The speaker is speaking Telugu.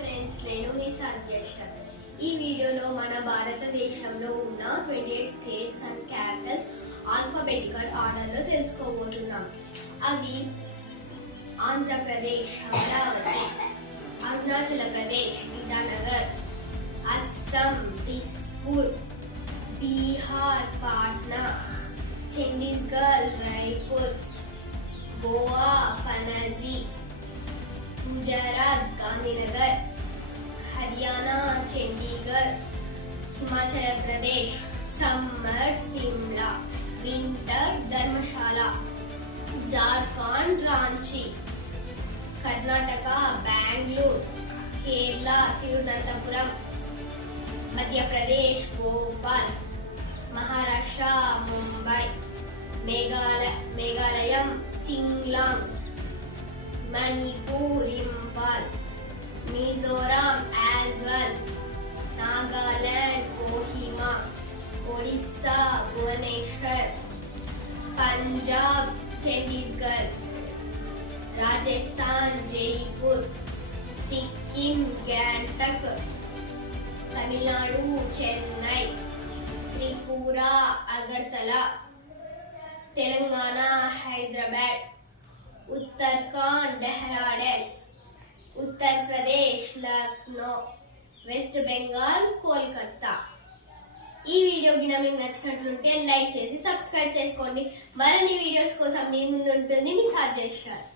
ఫ్రెండ్స్, నేను మీ సాధ్యేశ్వర్. ఈ వీడియోలో మన భారతదేశంలో ఉన్న 28 స్టేట్స్ అండ్ క్యాపిటల్స్ ఆల్ఫాబెటికల్ ఆర్డర్లో తెలుసుకోబోతున్నాం. అవి Andhra Pradesh Amaravati, Arunachal Pradesh Itanagar, Assam Dispur, Bihar Patna, Chhattisgarh Raipur, Goa Panaji, Gujarat Gandhinagar, Haryana Chandigarh, Himachal Pradesh summer Shimla, winter Dharamshala, Jharkhand Ranchi, Karnataka Bengaluru, Kerala Thiruvananthapuram, Madhya Pradesh Bhopal, Maharashtra Mumbai, మేఘాలయం సింగ్లాంగ్, Manipur Imphal, Mizoram as well, Nagaland Kohima, Odisha Bhubaneswar, Punjab Chhattisgarh, Rajasthan Jaipur, Sikkim Gangtok, Tamil Nadu Chennai, Tripura Agartala, Telangana Hyderabad, Uttarakhand Dehradun, Uttar Pradesh Lucknow, west Bengal Kolkata. ఈ వీడియో గిన మీకు నచ్చినట్లుంటే లైక్ చేసి సబ్స్క్రైబ్ చేసుకోండి. మరిన్ని వీడియోస్ కోసం మీ ముందు ఉంటుంది మీ సాధ్యేశ్వర్.